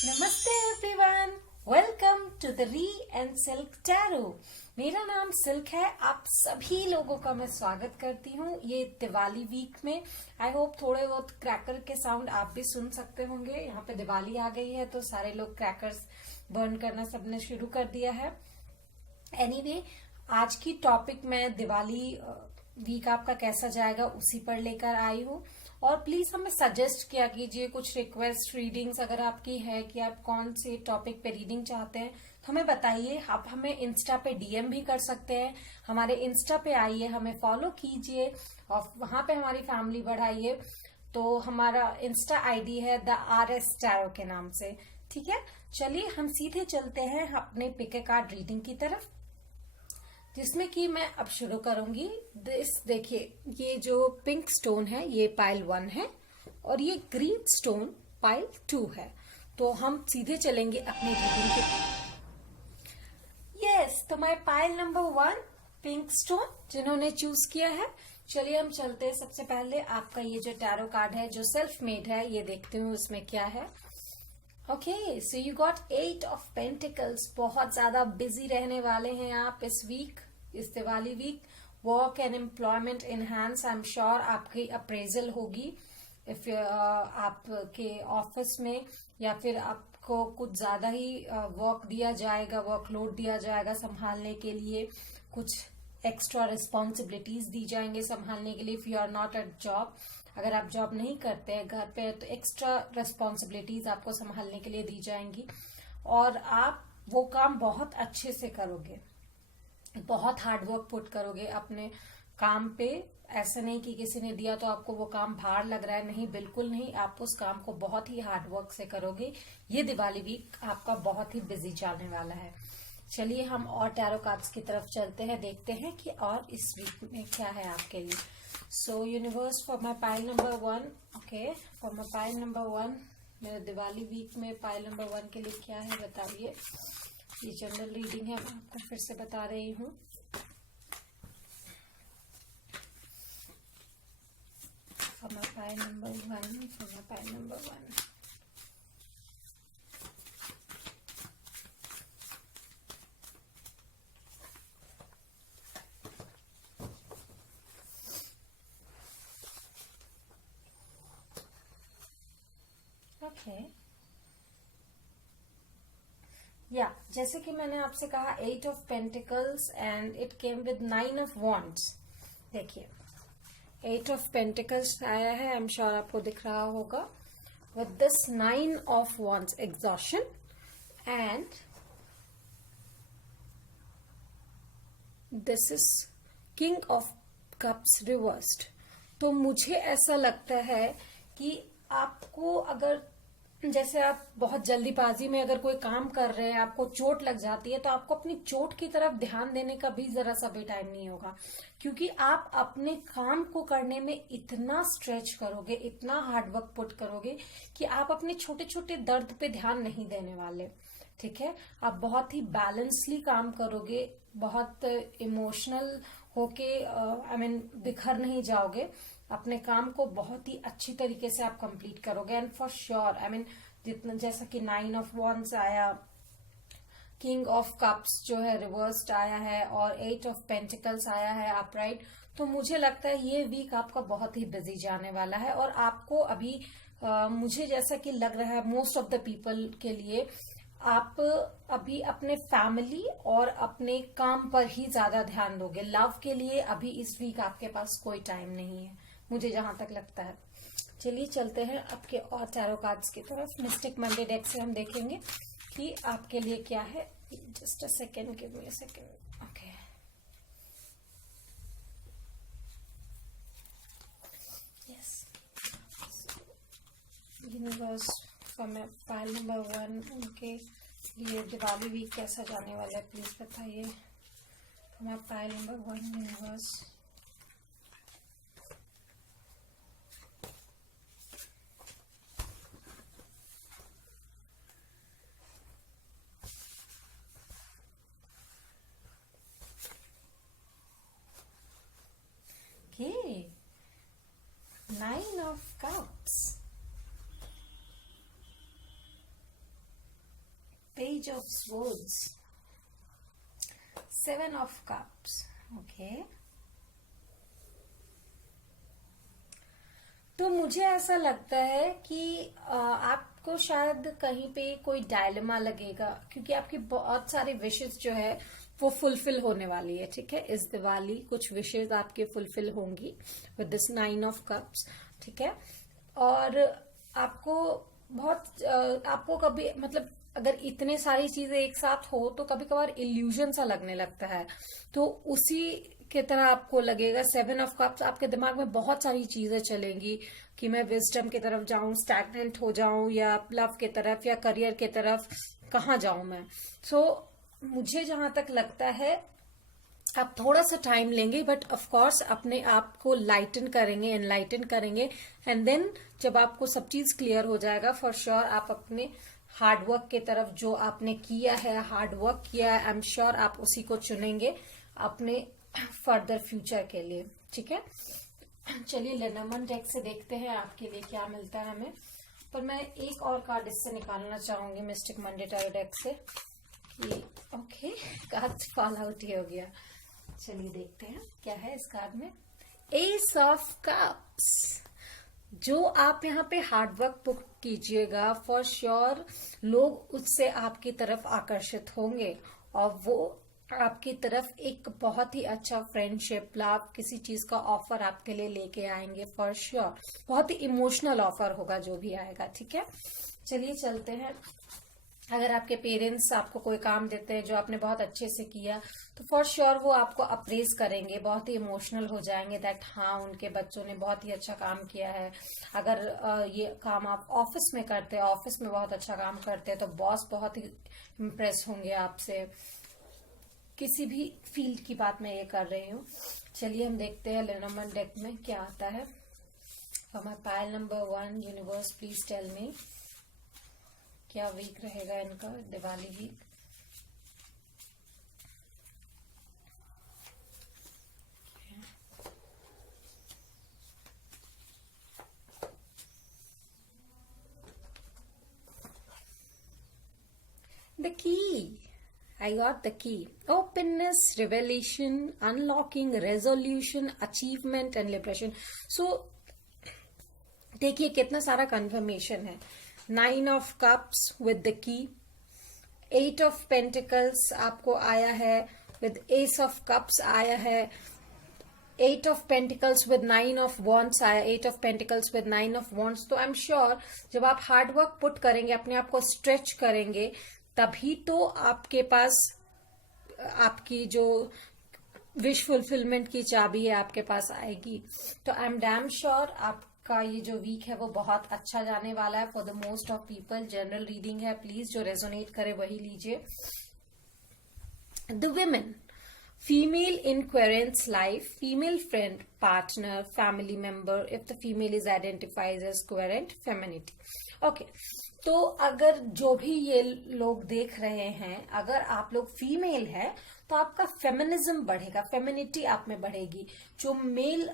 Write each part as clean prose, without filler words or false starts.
नमस्ते everyone, welcome to the re and Silk Tarot. मेरा नाम सिल्क है। आप सभी लोगों का मैं स्वागत करती हूँ ये दिवाली वीक में। आई होप थोड़े बहुत क्रैकर के साउंड आप भी सुन सकते होंगे। यहाँ पे दिवाली आ गई है तो सारे लोग क्रैकर्स बर्न करना सबने शुरू कर दिया है। एनीवे, आज की टॉपिक मैं दिवाली वीक आपका कैसा जाएगा उसी पर लेकर आई हूँ। और प्लीज हमें सजेस्ट किया कीजिए कुछ रिक्वेस्ट रीडिंग्स अगर आपकी है कि आप कौन से टॉपिक पे रीडिंग चाहते हैं तो हमें बताइए। आप हमें इंस्टा पे डीएम भी कर सकते हैं। हमारे इंस्टा पे आइए, हमें फॉलो कीजिए और वहां पे हमारी फैमिली बढ़ाइए। तो हमारा इंस्टा आईडी है द RS टैरो के नाम से। ठीक है, चलिए हम सीधे चलते हैं अपने पिक ए कार्ड रीडिंग की तरफ, जिसमें कि मैं अब शुरू करूंगी। देखिए, ये जो पिंक स्टोन है ये पाइल 1 है और ये ग्रीन स्टोन पाइल 2 है। तो हम सीधे चलेंगे अपनी रीडिंग के। यस, तो my pile number 1 pink stone जिन्होंने चूज किया है। चलिए हम चलते हैं। सबसे पहले आपका ये जो टैरो कार्ड है जो सेल्फ मेड है, ये देखते हुए उसमें क्या है। Okay, so you got 8 of pentacles. बहुत ज्यादा बिजी रहने वाले हैं आप इस वीक, इस Diwali week. Work and employment enhance. I am sure आपकी अप्रेजल होगी इफ आपके ऑफिस में, या फिर आपको कुछ ज्यादा ही वर्क दिया जाएगा, वर्कलोड दिया जाएगा संभालने के लिए। कुछ एक्स्ट्रा रिस्पॉन्सिबिलिटीज दी जाएंगे संभालने के लिए। If you are not at job, अगर आप जॉब नहीं करते हैं, घर पे, तो एक्स्ट्रा रिस्पॉन्सिबिलिटीज आपको संभालने के लिए दी जाएंगी और आप वो काम बहुत अच्छे से करोगे। बहुत हार्ड वर्क पुट करोगे अपने काम पे। ऐसा नहीं कि किसी ने दिया तो आपको वो काम भार लग रहा है, नहीं, बिल्कुल नहीं। आप उस काम को बहुत ही हार्ड वर्क से करोगे। ये दिवाली वीक आपका बहुत ही बिजी जाने वाला है। चलिए हम और टैरो कार्ड्स की तरफ चलते हैं, देखते हैं कि और इस वीक में क्या है आपके लिए। सो universe, for my pile number 1, okay, for my pile number 1, मेरे दिवाली वीक में पाइल नंबर 1 के लिए क्या है बताइए। ये जनरल रीडिंग है, मैं आपको फिर से बता रही हूँ। For my pile number 1, for my pile number 1। Okay, या जैसे कि मैंने आपसे कहा 8 of pentacles and it came with 9 of wands. देखिए 8 ऑफ पेंटिकल्स आया है, आई एम श्योर आपको दिख रहा होगा। With this 9 of wands, exhaustion and this is king of cups reversed. तो मुझे ऐसा लगता है कि आपको, अगर जैसे आप बहुत जल्दीबाजी में अगर कोई काम कर रहे हैं, आपको चोट लग जाती है, तो आपको अपनी चोट की तरफ ध्यान देने का भी जरा सा भी टाइम नहीं होगा, क्योंकि आप अपने काम को करने में इतना स्ट्रेच करोगे, इतना हार्डवर्क पुट करोगे कि आप अपने छोटे छोटे दर्द पे ध्यान नहीं देने वाले। ठीक है, आप बहुत ही बैलेंसली काम करोगे, बहुत इमोशनल होके आई मीन बिखर नहीं जाओगे। अपने काम को बहुत ही अच्छी तरीके से आप कंप्लीट करोगे। And for sure, I mean जितना, जैसा कि 9 ऑफ वॉन्ड्स आया, किंग ऑफ कप्स जो है रिवर्स्ड आया है और 8 ऑफ पेंटिकल्स आया है अपराइट। तो मुझे लगता है ये वीक आपका बहुत ही बिजी जाने वाला है और आपको अभी मुझे जैसा कि लग रहा है मोस्ट ऑफ द पीपल के लिए, आप अभी अपने फैमिली और अपने काम पर ही ज्यादा ध्यान दोगे। लव के लिए अभी इस वीक आपके पास कोई टाइम नहीं है, मुझे जहां तक लगता है। चलिए चलते हैं आपके और टैरो कार्ड्स की तरफ। मिस्टिक मंडे डेक से हम देखेंगे कि आपके लिए क्या है। Just a second, give me a second. Okay, yes, universe for my pile number 1, उनके लिए दिवाली वीक कैसा जाने वाला है प्लीज बताइए। For my pile number 1 universe. Okay, 9 of cups. Page of swords, 7 of cups. Okay, तो मुझे ऐसा लगता है कि आपको शायद कहीं पे कोई डायलेमा लगेगा, क्योंकि आपकी बहुत सारी विशेस जो है वो फुलफिल होने वाली है। ठीक है, इस दिवाली कुछ विशेस आपके फुलफिल होंगी विद दिस 9 ऑफ कप्स। ठीक है, और आपको कभी मतलब अगर इतने सारी चीजें एक साथ हो तो कभी कभार इल्यूजन सा लगने लगता है, तो उसी की तरह आपको लगेगा। 7 ऑफ कप्स, आपके दिमाग में बहुत सारी चीजें चलेंगी कि मैं विजडम की तरफ जाऊं, स्टैग्नेंट हो जाऊं, या लव की तरफ या करियर की तरफ, कहाँ जाऊं मैं। सो मुझे जहां तक लगता है आप थोड़ा सा टाइम लेंगे, बट ऑफ कोर्स अपने आप को लाइटन करेंगे, एनलाइटन करेंगे, एंड देन जब आपको सब चीज क्लियर हो जाएगा, फॉर श्योर आप अपने हार्डवर्क की तरफ, जो आपने किया है, हार्डवर्क किया है, आई एम श्योर आप उसी को चुनेंगे अपने फर्दर फ्यूचर के लिए। ठीक है, चलिए लेनोमन डेक से देखते हैं आपके लिए क्या मिलता है हमें। पर मैं एक और कार्ड इससे निकालना चाहूंगी मिस्टिक मंडे टैरो डेक से कि ओके, कार्ड फॉल आउट ही हो गया। चलिए देखते हैं क्या है इस कार्ड में। एस ऑफ कप्स, जो आप यहाँ पे हार्डवर्क पुट कीजिएगा, फॉर श्योर लोग उससे आपकी तरफ आकर्षित होंगे, और वो आपकी तरफ एक बहुत ही अच्छा फ्रेंडशिप, लव, किसी चीज का ऑफर आपके लिए लेके आएंगे फॉर श्योर। बहुत ही इमोशनल ऑफर होगा जो भी आएगा। ठीक है, चलिए चलते हैं। अगर आपके पेरेंट्स आपको कोई काम देते हैं जो आपने बहुत अच्छे से किया, तो फॉर श्योर वो आपको अप्रेज करेंगे, बहुत ही इमोशनल हो जाएंगे दैट हाँ उनके बच्चों ने बहुत ही अच्छा काम किया है। अगर ये काम आप ऑफिस में करते हैं, ऑफिस में बहुत अच्छा काम करते हैं, तो बॉस बहुत ही इम्प्रेस होंगे आपसे। किसी भी फील्ड की बात मैं ये कर रही हूँ। चलिए हम देखते हैं लेनोमन डेक में क्या आता है। For my pile number 1, universe please tell me क्या वीक रहेगा इनका, Diwali week. The key. I got the key. Openness, revelation, unlocking, resolution, achievement and liberation. So, देखिए कितना सारा कंफर्मेशन है। 9 of cups with the key, 8 of pentacles आपको आया है, विद एस ऑफ कप्स आया है, 8 of pentacles with 9 of wands आया, 8 of pentacles with 9 of wands. तो आई एम श्योर जब आप हार्डवर्क पुट करेंगे, अपने आप को स्ट्रेच करेंगे, तभी तो आपके पास आपकी जो विश फुलफिलमेंट की चाबी है आपके पास आएगी। तो आई एम डैम श्योर आपका ये जो वीक है वो बहुत अच्छा जाने वाला है for the most of people. General reading है, प्लीज जो रेजोनेट करे वही लीजिए। The women, female in querent's life, female friend, partner, family member, if the female is identified as querent, femininity. Okay, तो अगर जो भी ये लोग देख रहे हैं, अगर आप लोग फीमेल है तो आपका फेमिनिज्म बढ़ेगा, फेमिनिटी आप में बढ़ेगी। जो मेल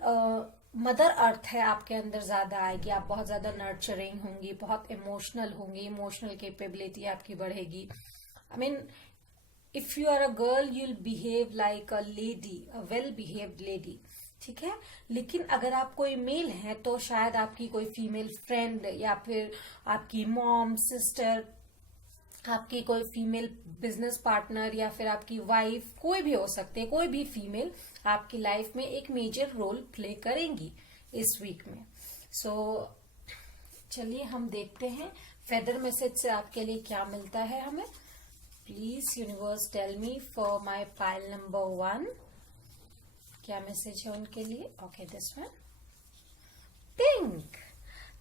मदर अर्थ है आपके अंदर ज्यादा आएगी, आप बहुत ज्यादा नर्चरिंग होंगी, बहुत इमोशनल होंगी, इमोशनल कैपेबिलिटी आपकी बढ़ेगी। I mean if you are a girl you'll behave like a lady, a well behaved lady. ठीक है, लेकिन अगर आप कोई मेल है तो शायद आपकी कोई फीमेल फ्रेंड, या फिर आपकी मॉम, सिस्टर, आपकी कोई फीमेल बिजनेस पार्टनर, या फिर आपकी वाइफ, कोई भी हो सकती है, कोई भी फीमेल आपकी लाइफ में एक मेजर रोल प्ले करेंगी इस वीक में। सो चलिए हम देखते हैं फेदर मैसेज से आपके लिए क्या मिलता है हमें। Please universe tell me for my pile number 1 क्या मैसेज है उनके लिए। Okay, this one, pink,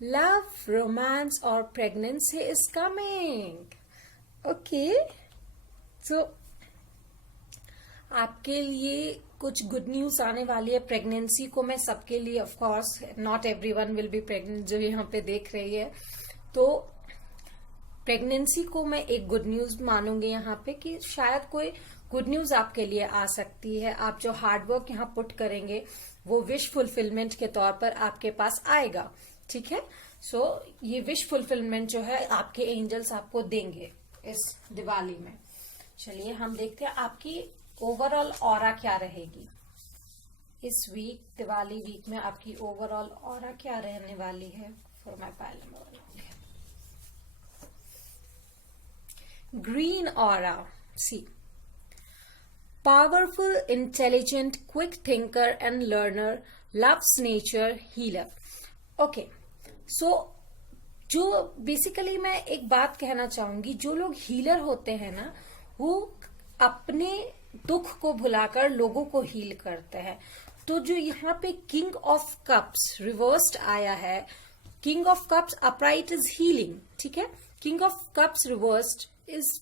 love, romance और pregnancy is coming. Okay, so आपके लिए कुछ गुड न्यूज आने वाली है। प्रेगनेंसी को मैं सबके लिए, of course not everyone will be pregnant जो यहाँ पे देख रही है, तो प्रेगनेंसी को मैं एक गुड न्यूज मानूंगी यहाँ पे कि शायद कोई गुड न्यूज आपके लिए आ सकती है। आप जो हार्डवर्क यहाँ पुट करेंगे वो विश फुलफिलमेंट के तौर पर आपके पास आएगा। ठीक है, सो ये विश फुलफिलमेंट जो है आपके एंजल्स आपको देंगे इस दिवाली में। चलिए हम देखते हैं आपकी ओवरऑल ऑरा क्या रहेगी इस वीक, दिवाली वीक में आपकी ओवरऑल ऑरा क्या रहने वाली है for my pile number 1। Green aura, see powerful, intelligent, quick thinker and learner, loves nature, healer. Okay, so जो बेसिकली मैं एक बात कहना चाहूंगी, जो लोग हीलर होते हैं ना, वो अपने दुख को भुलाकर लोगों को हील करते हैं। तो जो यहाँ पे किंग ऑफ कप्स रिवर्स्ड आया है, king of cups upright is healing, ठीक है। King of cups reversed is,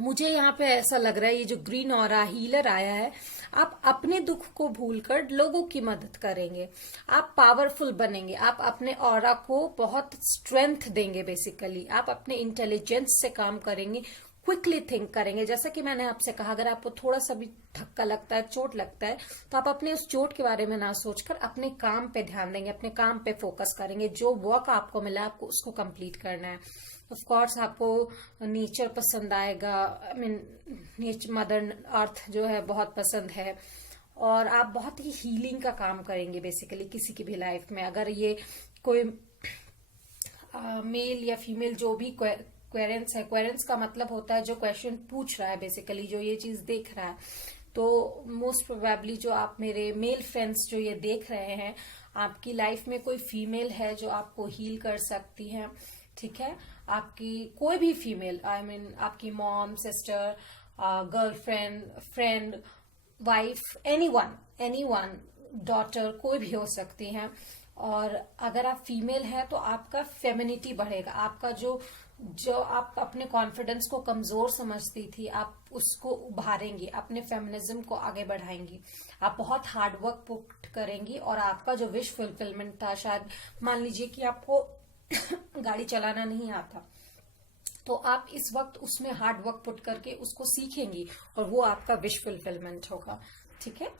मुझे यहाँ पे ऐसा लग रहा है ये जो ग्रीन ऑरा हीलर आया है, आप अपने दुख को भूलकर लोगों की मदद करेंगे, आप पावरफुल बनेंगे, आप अपने ऑरा को बहुत स्ट्रेंथ देंगे। बेसिकली आप अपने इंटेलिजेंस से काम करेंगे, क्विकली थिंक करेंगे। जैसा कि मैंने आपसे कहा, अगर आपको थोड़ा सा भी धक्का लगता है, चोट लगता है, तो आप अपने उस चोट के बारे में ना सोचकर अपने काम पे ध्यान देंगे, अपने काम पे फोकस करेंगे। जो वर्क आपको मिला आपको उसको कंप्लीट करना है। ऑफ कोर्स आपको नेचर पसंद आएगा, I mean nature, mother earth जो है बहुत पसंद है, और आप बहुत ही हीलिंग का काम करेंगे बेसिकली किसी की भी लाइफ में। अगर ये कोई मेल या फीमेल जो भी क्वेरेंस है, क्वेरेंस का मतलब होता है जो क्वेश्चन पूछ रहा है, बेसिकली जो ये चीज देख रहा है, तो मोस्ट प्रोबेबली जो आप मेरे मेल फ्रेंड्स जो ये देख रहे हैं, आपकी लाइफ में कोई फीमेल है जो आपको हील कर सकती है, ठीक है। आपकी कोई भी फीमेल, आई मीन आपकी mom, sister, girlfriend, friend, wife, anyone, daughter, कोई भी हो सकती है। और अगर आप फीमेल हैं तो आपका फेमिनिटी बढ़ेगा, आपका जो आप अपने कॉन्फिडेंस को कमजोर समझती थी, आप उसको उभारेंगी, अपने फेमिनिज्म को आगे बढ़ाएंगी, आप बहुत हार्ड वर्क पुट करेंगी, और आपका जो विश फुलफिलमेंट था, शायद मान लीजिए कि आपको गाड़ी चलाना नहीं आता, तो आप इस वक्त उसमें हार्ड वर्क पुट करके उसको सीखेंगी, और वो आपका विश फुलफिलमेंट होगा, ठीक है।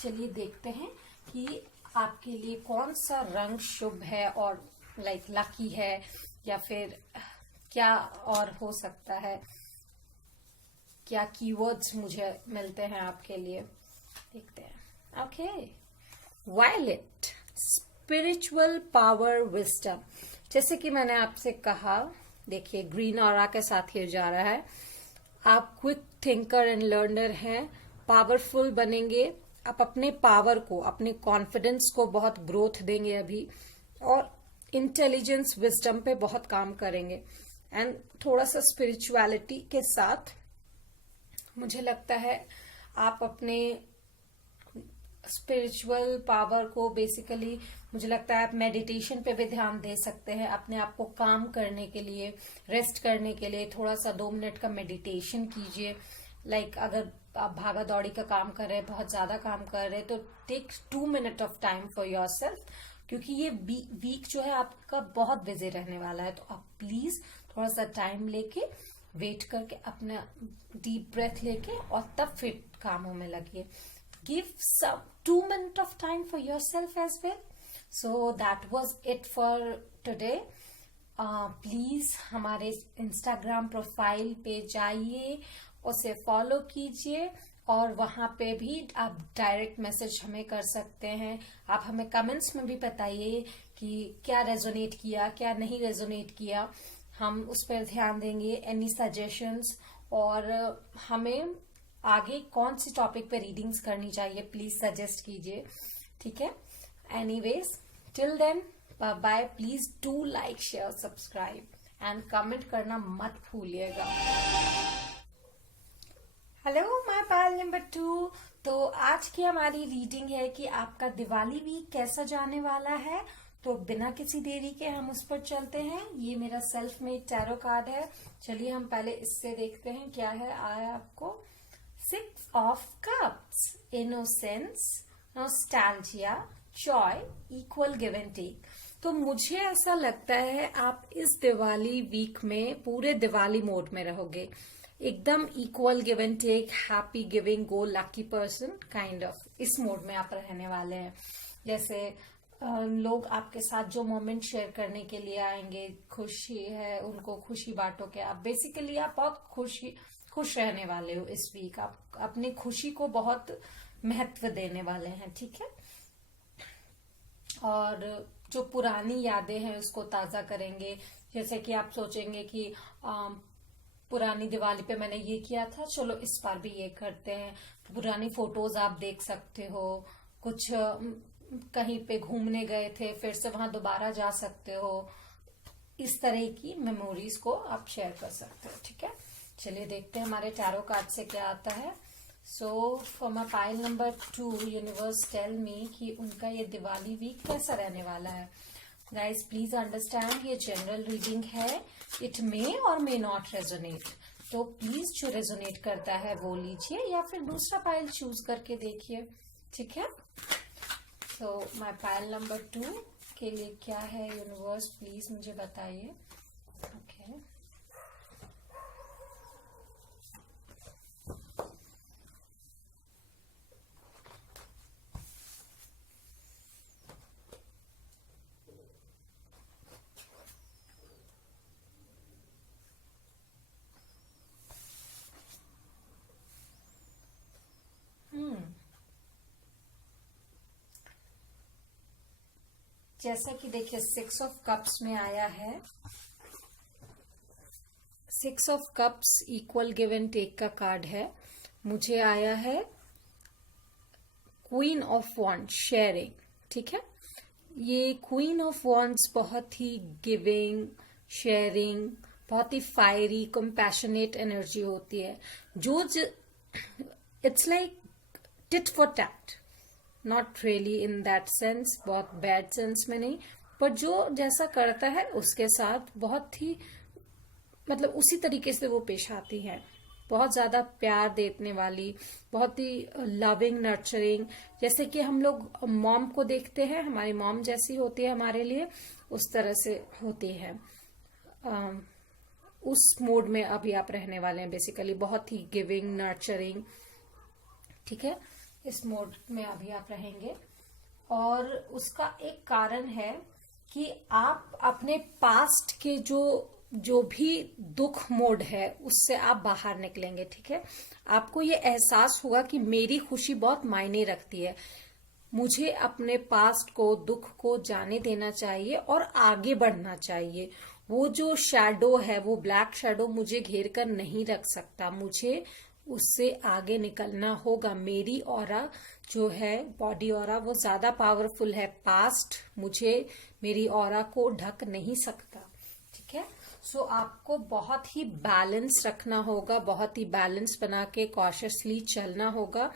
चलिए देखते हैं कि आपके लिए कौन सा रंग शुभ है और लाइक लकी है, या फिर क्या और हो सकता है, क्या कीवर्ड्स मुझे मिलते हैं आपके लिए, देखते हैं। Okay, violet, spiritual power, wisdom. जैसे कि मैंने आपसे कहा, देखिए ग्रीन ऑरा के साथ ये जा रहा है, आप क्विक थिंकर एंड लर्नर हैं, पावरफुल बनेंगे, आप अपने पावर को, अपने कॉन्फिडेंस को बहुत ग्रोथ देंगे अभी, और इंटेलिजेंस, विजडम पे बहुत काम करेंगे, एंड थोड़ा सा स्पिरिचुअलिटी के साथ मुझे लगता है आप अपने स्पिरिचुअल पावर को बेसिकली, मुझे लगता है आप मेडिटेशन पे भी ध्यान दे सकते हैं, अपने आप को काम करने के लिए, रेस्ट करने के लिए थोड़ा सा 2 मिनट का मेडिटेशन कीजिए। लाइक अगर आप भागा दौड़ी का काम कर रहे हैं, बहुत ज्यादा काम कर रहे हैं, तो take 2 minute of time for yourself, क्योंकि ये वीक जो है आपका बहुत बिजी रहने वाला है। तो आप प्लीज थोड़ा सा टाइम लेके, वेट करके, अपना डीप ब्रेथ लेके, और तब फिर कामों में लगिए। Give some 2 minutes of time for yourself as well. So that was it for today. Please हमारे इंस्टाग्राम प्रोफाइल पे जाइए, उसे फॉलो कीजिए, और वहां पे भी आप डायरेक्ट मैसेज हमें कर सकते हैं। आप हमें कमेंट्स में भी बताइए कि क्या रेजोनेट किया, क्या नहीं रेजोनेट किया, हम उस पर ध्यान देंगे। एनी सजेशंस, और हमें आगे कौन सी टॉपिक पे रीडिंग्स करनी चाहिए प्लीज सजेस्ट कीजिए, ठीक है। Anyways, till then, bye bye. Please do like, share, subscribe and comment करना मत भूलिएगा। Hello my pile number 2। तो आज की हमारी रीडिंग है कि आपका दिवाली वीक कैसा जाने वाला है। तो बिना किसी देरी के हम उस पर चलते हैं। ये मेरा सेल्फ मेड टैरो कार्ड है। चलिए हम पहले इससे देखते हैं क्या है आया आपको। 6 of Cups, innocence, nostalgia, joy, equal give and take। तो मुझे ऐसा लगता है आप इस दिवाली वीक में पूरे दिवाली मोड में रहोगे, एकदम equal give and take, happy giving, go lucky person kind of, इस मोड में आप रहने वाले हैं। जैसे लोग आपके साथ जो मोमेंट शेयर करने के लिए आएंगे, खुशी है उनको खुशी बांटो के। आप बेसिकली आप बहुत खुश रहने वाले हो इस वीक। आप अपनी खुशी को बहुत महत्व देने वाले हैं, ठीक है। और जो पुरानी यादें हैं उसको ताजा करेंगे। जैसे कि आप सोचेंगे कि पुरानी दिवाली पे मैंने ये किया था, चलो इस बार भी ये करते हैं। पुरानी फोटोज आप देख सकते हो, कुछ कहीं पे घूमने गए थे फिर से वहां दोबारा जा सकते हो। इस तरह की मेमोरीज को आप शेयर कर सकते हो, ठीक है। चलिए देखते हैं हमारे टैरो कार्ड से क्या आता है। So for my pile number 2, universe tell me कि उनका ये दिवाली वीक कैसा रहने वाला है। गाइज प्लीज अंडरस्टैंड, ये जनरल रीडिंग है, इट मे और मे नॉट रेजोनेट। तो प्लीज जो रेजोनेट करता है वो लीजिए या फिर दूसरा पाइल चूज करके देखिए, ठीक है। सो माई पाइल नंबर 2 के लिए क्या है यूनिवर्स, प्लीज मुझे बताइए। ओके जैसा कि देखिए 6 ऑफ कप्स में आया है, 6 of cups equal give and take का कार्ड है। मुझे आया है क्वीन ऑफ वॉन्ड्स, शेयरिंग, ठीक है। ये क्वीन ऑफ वॉन्ड्स बहुत ही गिविंग, शेयरिंग, बहुत ही फायरी, कंपैशनेट एनर्जी होती है। जो it's like tit for tat, not really in that sense, बहुत बैड सेंस में नहीं, पर जो जैसा करता है उसके साथ बहुत ही मतलब उसी तरीके से वो पेश आती है। बहुत ज्यादा प्यार देने वाली, बहुत ही लविंग, नर्चरिंग। जैसे कि हम लोग मॉम को देखते हैं, हमारी मॉम जैसी होती है हमारे लिए, उस तरह से होती है। उस मोड में अभी आप रहने वाले हैं बेसिकली, बहुत ही गिविंग, नर्चरिंग, ठीक है। इस मोड में अभी आप रहेंगे। और उसका एक कारण है कि आप अपने पास्ट के जो भी दुख मोड है उससे आप बाहर निकलेंगे, ठीक है। आपको ये एहसास होगा कि मेरी खुशी बहुत मायने रखती है, मुझे अपने पास्ट को, दुख को जाने देना चाहिए और आगे बढ़ना चाहिए। वो जो शैडो है, वो ब्लैक शैडो मुझे घेर कर नहीं रख सकता, मुझे उससे आगे निकलना होगा। मेरी ऑरा जो है, बॉडी ऑरा, वो ज्यादा पावरफुल है। पास्ट मुझे, मेरी ऑरा को ढक नहीं सकता, ठीक है। सो आपको बहुत ही बैलेंस रखना होगा, बहुत ही बैलेंस बना के कॉशियसली चलना होगा,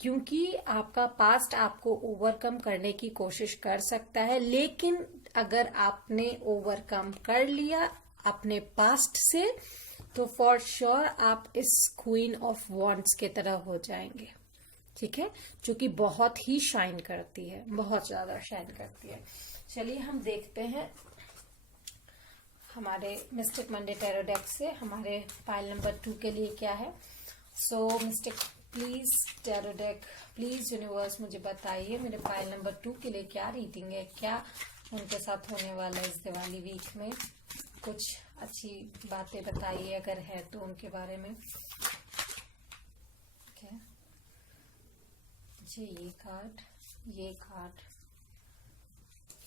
क्योंकि आपका पास्ट आपको ओवरकम करने की कोशिश कर सकता है। लेकिन अगर आपने ओवरकम कर लिया अपने पास्ट से, तो फॉर श्योर आप इस क्वीन ऑफ वॉन्ड्स के तरह हो जाएंगे, ठीक है, जो कि बहुत ही शाइन करती है, बहुत ज्यादा शाइन करती है। चलिए हम देखते हैं हमारे मिस्टिक मंडे टैरो डेक से हमारे पाइल नंबर 2 के लिए क्या है। So mystic please tarot deck, please universe मुझे बताइए मेरे पाइल नंबर 2 के लिए क्या रीडिंग है, क्या उनके साथ होने वाला है इस दिवाली वीक में। कुछ अच्छी बातें बताइए अगर है तो उनके बारे में। ओके, मुझे ये कार्ड, ये कार्ड,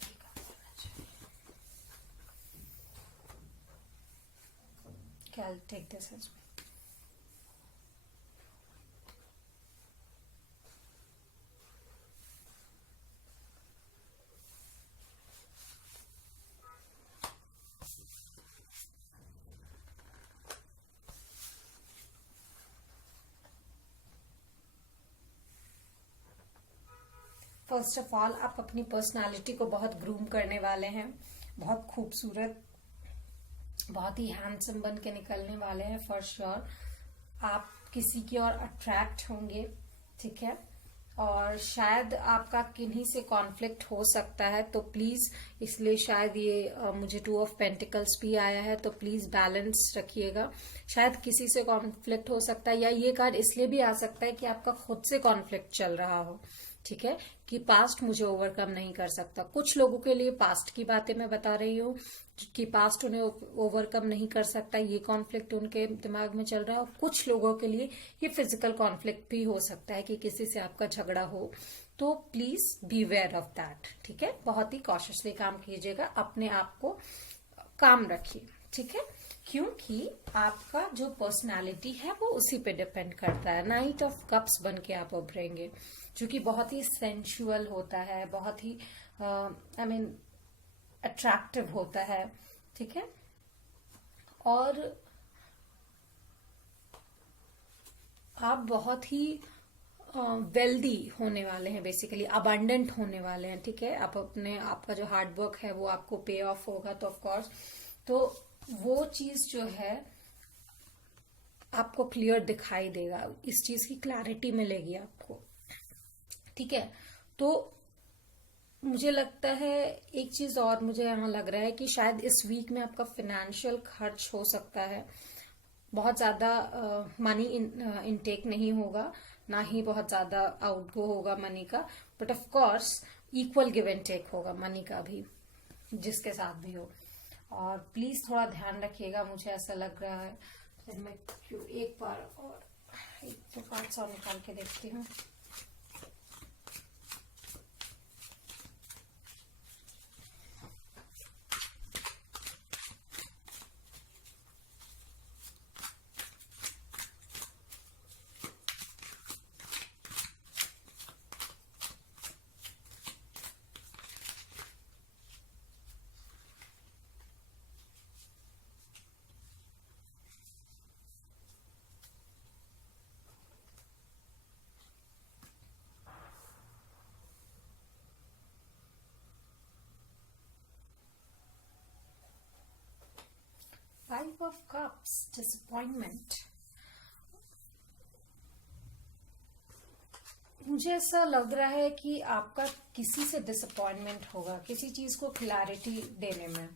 ये कार्ड होना चाहिए। I'll take this as well. First of all आप अपनी पर्सनालिटी को बहुत ग्रूम करने वाले हैं, बहुत खूबसूरत, बहुत ही हैंडसम बन के निकलने वाले हैं फॉर श्योर। आप किसी की ओर अट्रैक्ट होंगे, ठीक है। और शायद आपका किन्हीं से कॉन्फ्लिक्ट हो सकता है, तो प्लीज, इसलिए शायद ये मुझे 2 ऑफ पेंटिकल्स भी आया है, तो प्लीज बैलेंस रखिएगा। शायद किसी से कॉन्फ्लिक्ट हो सकता है, या ये कार्ड इसलिए भी आ सकता है कि आपका खुद से कॉन्फ्लिक्ट चल रहा हो, ठीक है, कि पास्ट मुझे ओवरकम नहीं कर सकता। कुछ लोगों के लिए पास्ट की बातें मैं बता रही हूँ कि पास्ट उन्हें ओवरकम नहीं कर सकता, ये कॉन्फ्लिक्ट उनके दिमाग में चल रहा है। और कुछ लोगों के लिए ये फिजिकल कॉन्फ्लिक्ट भी हो सकता है कि किसी से आपका झगड़ा हो, तो please be aware of that. ठीक है, बहुत ही कॉशियसली काम कीजिएगा, अपने आप को काम रखिए। ठीक है, क्योंकि आपका जो पर्सनालिटी है वो उसी पे डिपेंड करता है। नाइट ऑफ कप्स बन के आप उभरेंगे, जो कि बहुत ही सेंशुअल होता है, बहुत ही आई मीन अट्रैक्टिव होता है। ठीक है, और आप बहुत ही वेल्दी होने वाले हैं, बेसिकली अबंडेंट होने वाले हैं। ठीक है, आप अपने आपका जो हार्ड वर्क है वो आपको पे ऑफ होगा, तो ऑफ कोर्स तो वो चीज जो है आपको क्लियर दिखाई देगा, इस चीज की क्लैरिटी मिलेगी आपको। ठीक है, तो मुझे लगता है एक चीज और मुझे यहाँ लग रहा है कि शायद इस वीक में आपका फाइनेंशियल खर्च हो सकता है। बहुत ज्यादा मनी इनटेक नहीं होगा, ना ही बहुत ज्यादा आउटगो होगा मनी का, but of course equal give and take होगा मनी का भी, जिसके साथ भी हो। और प्लीज थोड़ा ध्यान रखिएगा, मुझे ऐसा लग रहा है। फिर मैं एक बार और एक दो कार्ड्स और निकाल के देखती हूँ। Five of Cups, disappointment. मुझे ऐसा लग रहा है कि आपका किसी से डिसअपॉइंटमेंट होगा, किसी चीज को क्लैरिटी देने में।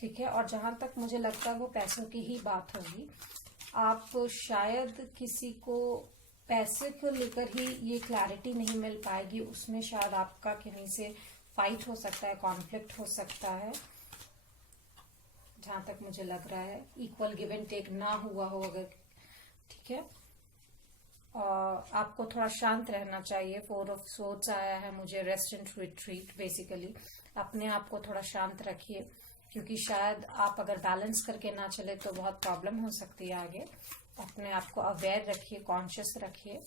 ठीक है, और जहां तक मुझे लगता है वो पैसों की ही बात होगी। आप शायद किसी को पैसे को लेकर ही ये क्लैरिटी नहीं मिल पाएगी, उसमें शायद आपका किन्हीं से फाइट हो सकता है, कॉन्फ्लिक्ट हो सकता है। जहां तक मुझे लग रहा है इक्वल गिव एंड टेक ना हुआ हो अगर, ठीक है, आपको थोड़ा शांत रहना चाहिए। 4 ऑफ सोर्ड्स आया है मुझे, रेस्ट एंड रिट्रीट। बेसिकली अपने आप को थोड़ा शांत रखिए, क्योंकि शायद आप अगर बैलेंस करके ना चले तो बहुत प्रॉब्लम हो सकती है आगे। अपने आप को अवेयर रखिए, कॉन्शियस रखिए।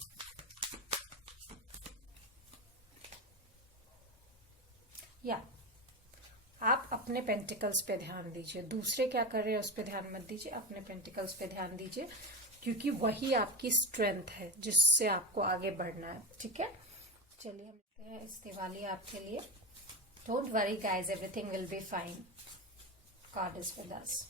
या आप अपने पेंटिकल्स पे ध्यान दीजिए, दूसरे क्या कर रहे हैं उस पे ध्यान मत दीजिए, अपने पेंटिकल्स पे ध्यान दीजिए, क्योंकि वही आपकी स्ट्रेंथ है जिससे आपको आगे बढ़ना है। ठीक है, चलिए हम हैं इस दिवाली आपके लिए। Don't worry guys, everything will be fine, God is with us.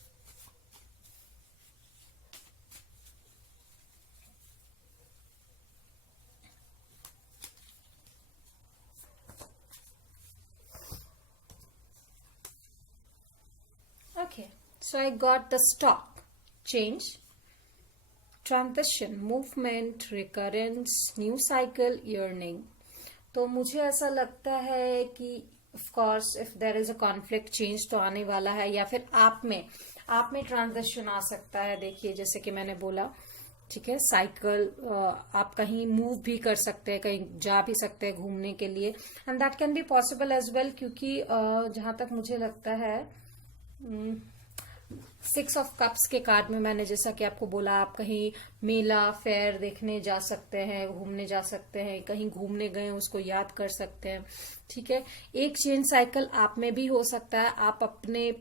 Okay, so I got the stop, change, transition, movement, recurrence, new cycle, yearning. तो मुझे ऐसा लगता है कि of course if there is a conflict, change तो आने वाला है, या फिर आप में ट्रांजिशन आ सकता है। देखिए जैसे कि मैंने बोला, ठीक है, साइकिल, आप कहीं मूव भी कर सकते हैं, कहीं जा भी सकते हैं घूमने के लिए, and that can be possible as well, क्योंकि जहां तक मुझे लगता है 6 ऑफ कप्स के कार्ड में मैंने जैसा कि आपको बोला, आप कहीं मेला फेयर देखने जा सकते हैं, घूमने जा सकते हैं, कहीं घूमने गए उसको याद कर सकते हैं। ठीक है, एक चेंज साइकिल आप में भी हो सकता है। आप अपने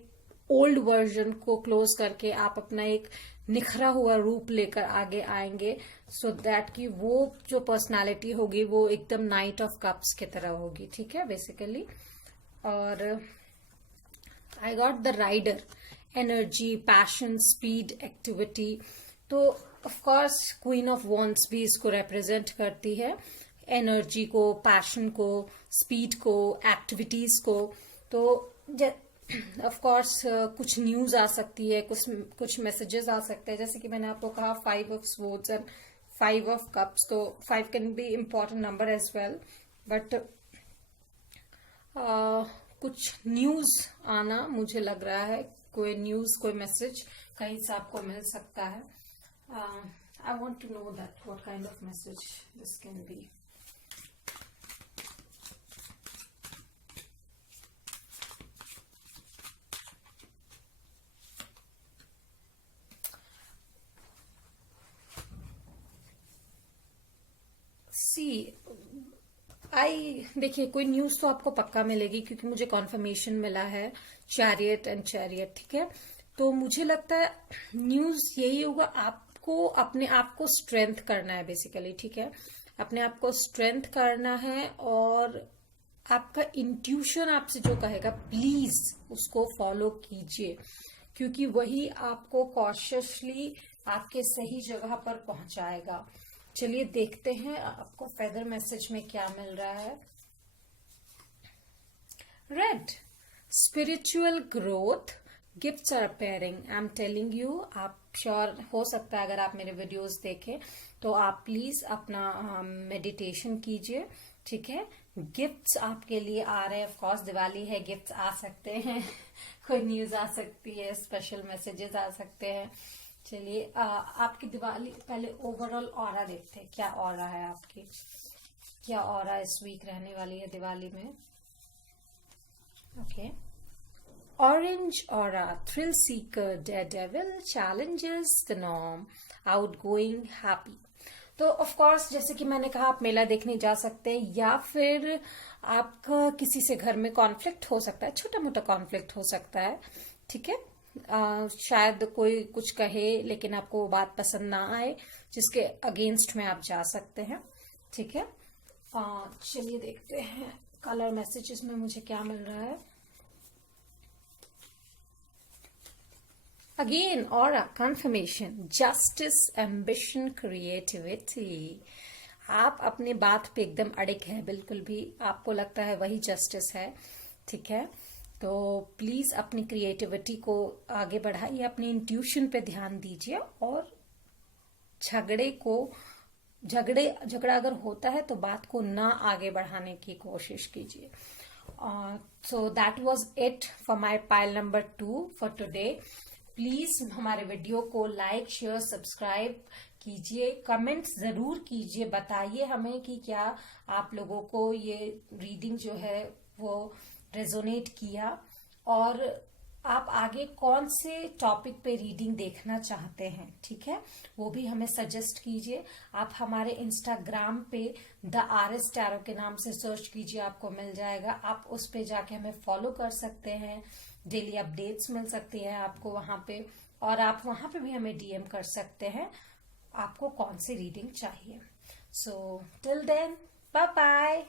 ओल्ड वर्जन को क्लोज करके आप अपना एक निखरा हुआ रूप लेकर आगे आएंगे, सो दैट कि वो जो पर्सनालिटी होगी वो एकदम नाइट ऑफ कप्स की तरह होगी। ठीक है, बेसिकली। और I got the rider, energy, passion, speed, activity. तो of course queen of wands भी इसको रिप्रेजेंट करती है, एनर्जी को, पैशन को, स्पीड को, एक्टिविटीज को। तो ऑफ कोर्स कुछ न्यूज आ सकती है, कुछ मैसेजेस आ सकते हैं, जैसे कि मैंने आपको कहा 5 of swords and 5 of cups. तो 5 can be important number as well. But कुछ न्यूज आना मुझे लग रहा है, कोई न्यूज कोई मैसेज कहीं से आपको मिल सकता है. I want to know that what kind of message this can be. देखिए कोई न्यूज तो आपको पक्का मिलेगी क्योंकि मुझे कॉन्फर्मेशन मिला है चैरियट एंड चैरियट. ठीक है, तो मुझे लगता है न्यूज यही होगा, आपको अपने आप को स्ट्रेंथ करना है बेसिकली. ठीक है, अपने आप को स्ट्रेंथ करना है और आपका इंट्यूशन आपसे जो कहेगा प्लीज उसको फॉलो कीजिए, क्योंकि वही आपको कॉशियसली आपके सही जगह पर पहुंचाएगा. चलिए देखते हैं आपको फेदर मैसेज में क्या मिल रहा है. Red, spiritual growth, gifts are appearing. I am telling you, आप श्योर हो सकता है अगर आप मेरे वीडियोस देखें तो आप प्लीज अपना मेडिटेशन कीजिए. ठीक है, गिफ्ट्स आपके लिए आ रहे हैं. ऑफ कोर्स दिवाली है, गिफ्ट्स आ सकते हैं कोई न्यूज आ सकती है, स्पेशल मैसेजेस आ सकते हैं. चलिए आपकी दिवाली पहले ओवरऑल ऑरा देखते हैं, क्या ऑरा है आपकी, क्या ऑरा इस वीक रहने वाली है दिवाली में. Okay, orange aura, thrill Sikar, Daredevil, challenges the norm, outgoing, happy. तो ऑफ कोर्स जैसे कि मैंने कहा, आप मेला देखने जा सकते हैं या फिर आपका किसी से घर में कॉन्फ्लिक्ट हो सकता है, छोटा मोटा कॉन्फ्लिक्ट हो सकता है. ठीक है, शायद कोई कुछ कहे लेकिन आपको वो बात पसंद ना आए, जिसके अगेंस्ट में आप जा सकते हैं. ठीक है, चलिए देखते हैं कलर मैसेजेस में मुझे क्या मिल रहा है. Again aura, confirmation, justice, ambition, creativity. आप अपने बात पे एकदम अड़िग है, बिल्कुल भी आपको लगता है वही जस्टिस है. ठीक है, तो प्लीज अपनी क्रिएटिविटी को आगे बढ़ाइए, अपनी इंट्यूशन पे ध्यान दीजिए और झगड़ा अगर होता है तो बात को ना आगे बढ़ाने की कोशिश कीजिए. So that was it for my pile number 2 for today. Please हमारे वीडियो को लाइक, शेयर, सब्सक्राइब कीजिए, कमेंट्स जरूर कीजिए, बताइए हमें कि क्या आप लोगों को ये रीडिंग जो है वो रेजोनेट किया और आप आगे कौन से टॉपिक पे रीडिंग देखना चाहते हैं. ठीक है, वो भी हमें सजेस्ट कीजिए. आप हमारे इंस्टाग्राम पे द RS टैरो के नाम से सर्च कीजिए, आपको मिल जाएगा. आप उस पे जाके हमें फॉलो कर सकते हैं, डेली अपडेट्स मिल सकती है आपको वहां पे, और आप वहां पे भी हमें DM कर सकते हैं आपको कौन सी रीडिंग चाहिए. So till then, bye bye.